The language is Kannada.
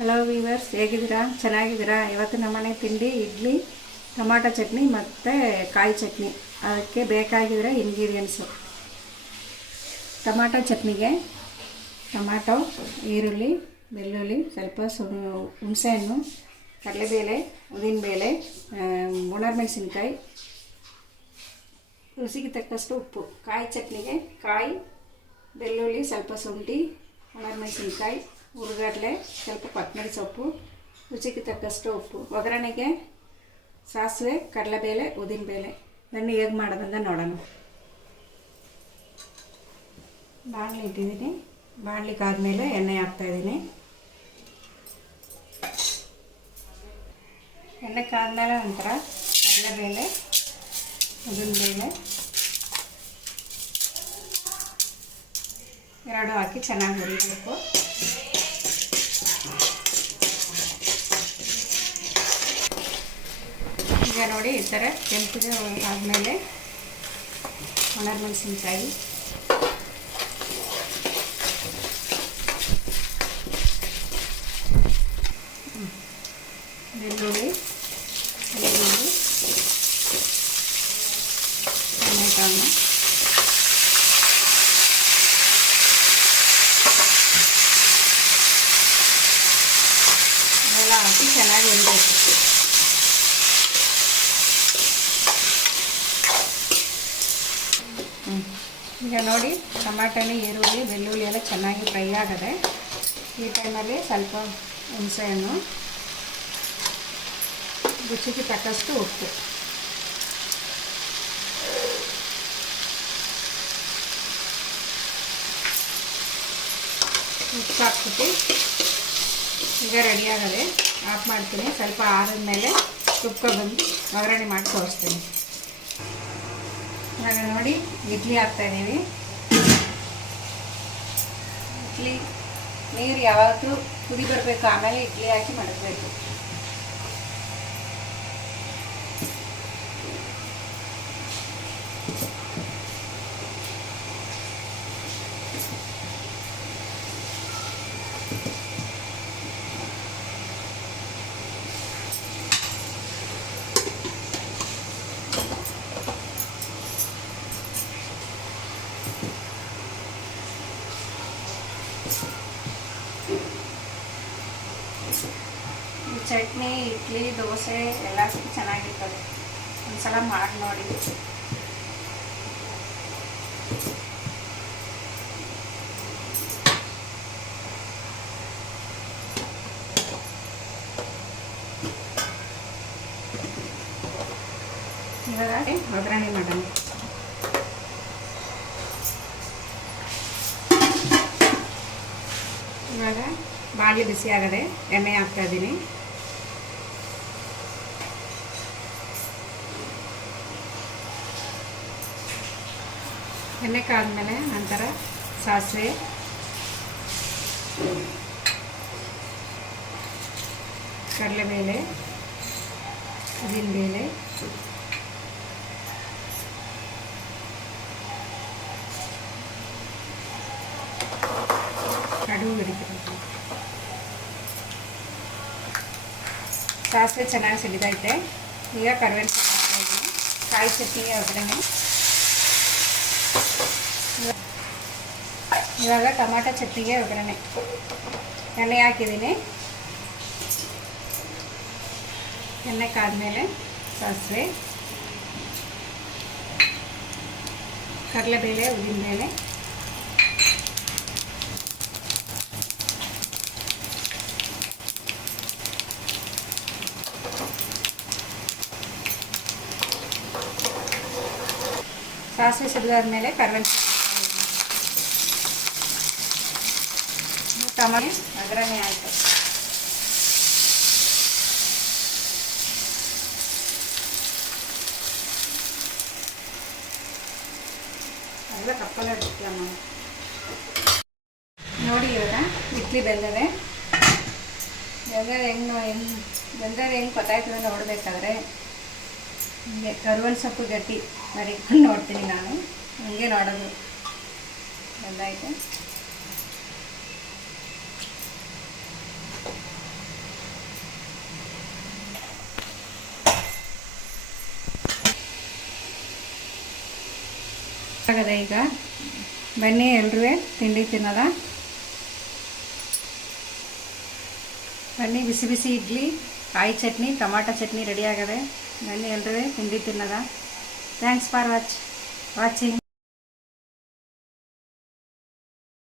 ಹಲೋ ವೀವರ್ಸ್, ಹೇಗಿದ್ದೀರಾ? ಚೆನ್ನಾಗಿದ್ದೀರಾ? ಇವತ್ತು ನಮ್ಮನೆ ತಿಂಡಿ ಇಡ್ಲಿ, ಟೊಮಾಟೊ ಚಟ್ನಿ ಮತ್ತು ಕಾಯಿ ಚಟ್ನಿ. ಅದಕ್ಕೆ ಬೇಕಾಗಿರೋ ಇಂಗ್ರೀಡಿಯೆಂಟ್ಸು: ಟೊಮಾಟೊ ಚಟ್ನಿಗೆ ಟೊಮಾಟೊ, ಈರುಳ್ಳಿ, ಬೆಳ್ಳುಳ್ಳಿ, ಸ್ವಲ್ಪ ಹುಣಸೆಹಣ್ಣು, ಕಡಲೆಬೇಳೆ, ಉದ್ದಿನಬೇಳೆ, ಒಣಮೆಣಸಿನ್ಕಾಯಿ, ರುಚಿಗೆ ತಕ್ಕಷ್ಟು ಉಪ್ಪು. ಕಾಯಿ ಚಟ್ನಿಗೆ ಕಾಯಿ, ಬೆಳ್ಳುಳ್ಳಿ, ಸ್ವಲ್ಪ ಶುಂಠಿ, ಒಣಮೆಣಸಿನ್ಕಾಯಿ, ಹುರಿಗಡಲೆ, ಸ್ವಲ್ಪ ಕೊತ್ತಂಬರಿ ಸೊಪ್ಪು, ರುಚಿಗೆ ತಕ್ಕಷ್ಟು ಉಪ್ಪು. ಒಗ್ಗರಣೆಗೆ ಸಾಸಿವೆ, ಕಡಲೆಬೇಳೆ, ಉದ್ದಿನಬೇಳೆ. ಬನ್ನಿ ಹೇಗೆ ಮಾಡೋದಂತ ನೋಡೋಣ. ಬಾಣಲಿ ಇಟ್ಟಿದ್ದೀನಿ. ಬಾಣಲಿ ಕಾದ್ಮೇಲೆ ಎಣ್ಣೆ ಹಾಕ್ತಾಯಿದ್ದೀನಿ. ಎಣ್ಣೆ ಕಾದ್ಮೇಲೆ ನಂತರ ಕಡಲೆಬೇಳೆ, ಉದ್ದಿನಬೇಳೆ ಎರಡು ಹಾಕಿ ಚೆನ್ನಾಗಿ ಹುರಿಬೇಕು. ಈಗ ನೋಡಿ, ಈ ಥರ ಕೆಂಪಿಗೆ ಆದಮೇಲೆ ಒಣಮೆಣಸಿನ್ಕಾಯಿ, ಬೆಳ್ಳುಳ್ಳಿ, ಈರುಳ್ಳಿ, ಟೊಮೆಟೊನ ಎಲ್ಲ ಹಾಕಿ ಚೆನ್ನಾಗಿ ಹುರಿಬೇಕು. ಈಗ ನೋಡಿ, ಟೊಮಾಟೊನ, ಈರುಳ್ಳಿ, ಬೆಳ್ಳುಳ್ಳಿ ಎಲ್ಲ ಚೆನ್ನಾಗಿ ಫ್ರೈ ಆಗದೆ. ಈ ಟೈಮಲ್ಲಿ ಸ್ವಲ್ಪ ಹುಣಸೆಹಣ್ಣು, ರುಚಿಗೆ ತಕ್ಕಷ್ಟು ಉಪ್ಪು, ಉಪ್ಪು ಹಾಕ್ಬಿಟ್ಟು ಈಗ ರೆಡಿಯಾಗದೆ. ಆಫ್ ಮಾಡ್ತೀನಿ. ಸ್ವಲ್ಪ ಆರಿದ ಮೇಲೆ ಬಂದು ಒಗ್ಗರಣೆ ಮಾಡಿ ತೋರಿಸ್ತೀನಿ. ಇವಾಗ ನೋಡಿ, ಇಡ್ಲಿ ಹಾಕ್ತಾಯಿದ್ದೀವಿ. ಇಡ್ಲಿ ನೀರು ಯಾವತ್ತೂ ಕುದಿ ಬರಬೇಕು, ಆಮೇಲೆ ಇಡ್ಲಿ ಹಾಕಿ ಮಡಗಬೇಕು. ಚಟ್ನಿ, ಇಡ್ಲಿ, ದೋಸೆ ಎಲ್ಲದಕ್ಕೂ ಚೆನ್ನಾಗಿರ್ತದೆ. ಒಂದ್ಸಲ ಮಾಡಿ ನೋಡಿ. ಇವಾಗ ಒಗ್ಗರಣೆ ಮಾಡೋಣ. ಇವಾಗ ಬಾಣಲಿ ಬಿಸಿ ಆಗದೆ ಎಣ್ಣೆ ಹಾಕ್ತಾ ಇದ್ದೀನಿ. ಎಣ್ಣೆ ಕಾದ್ಮೇಲೆ ನಂತರ ಸಾಸಿವೆ, ಕಡಲೆಬೇಳೆ, ಉದ್ದಿನಬೇಳೆ, ಕಡುಬು ಹಿಡಿಬೇಕು. ಸಾಸಿವೆ ಚೆನ್ನಾಗಿ ಸಿಡಿದೈತೆ. ಈಗ ಕರಿಬೇವು ಹಾಕ್ತಾಯಿದ್ದೀನಿ. ಕಾಯಿ ಚಟ್ನಿಗೆ ಒಗ್ಗರಣೆ. ಇವಾಗ ಟೊಮಾಟೊ ಚಟ್ನಿಗೆ ಒಗ್ಗರಣೆ. ಎಣ್ಣೆ ಹಾಕಿದ್ದೀನಿ. ಎಣ್ಣೆ ಕಾದ್ಮೇಲೆ ಸಾಸಿವೆ, ಕಡಲೆಬೇಳೆ, ಉದ್ದಿನಬೇಳೆ, ಸಾಸಿವೆ ಸಿಡಿದಾದ್ಮೇಲೆ ಕರಿಬೇವು, ಟೊಮಾಟೊ ಒಗ್ಗರಣೆ ಆಯಿತು. ಎಲ್ಲ ಕಪ್ಪಲ್ಲ ಇಡ್ತೀಯಮ್ಮ. ನೋಡಿ, ಇವಾಗ ಇಡ್ಲಿ ಬೆಂದದೆ. ಹೆಂಗೆ ಗೊತ್ತಾಯ್ತದೆ ನೋಡಬೇಕಾದ್ರೆ ಹಿಂಗೆ ಕರಿಬೇವಿನ ಸೊಪ್ಪು ಗಟ್ಟಿ ಮರಿಕೊಂಡು ನೋಡ್ತೀನಿ ನಾನು. ಹಂಗೆ ನೋಡೋದು. ಬೆಂದಾಯ್ತು. ಆಗದೆ ಈಗ ಬನ್ನಿ ಎಲ್ರೂ ತಿಂಡಿ ತಿನ್ನೋದ. ಬನ್ನಿ ಬಿಸಿ ಬಿಸಿ ಇಡ್ಲಿ, ಕಾಯಿ ಚಟ್ನಿ, ಟೊಮಾಟೊ ಚಟ್ನಿ ರೆಡಿ ಆಗದೆ. ಬನ್ನಿ ಎಲ್ರೂ ತಿಂಡಿ ತಿನ್ನೋದ. Thanks for watching.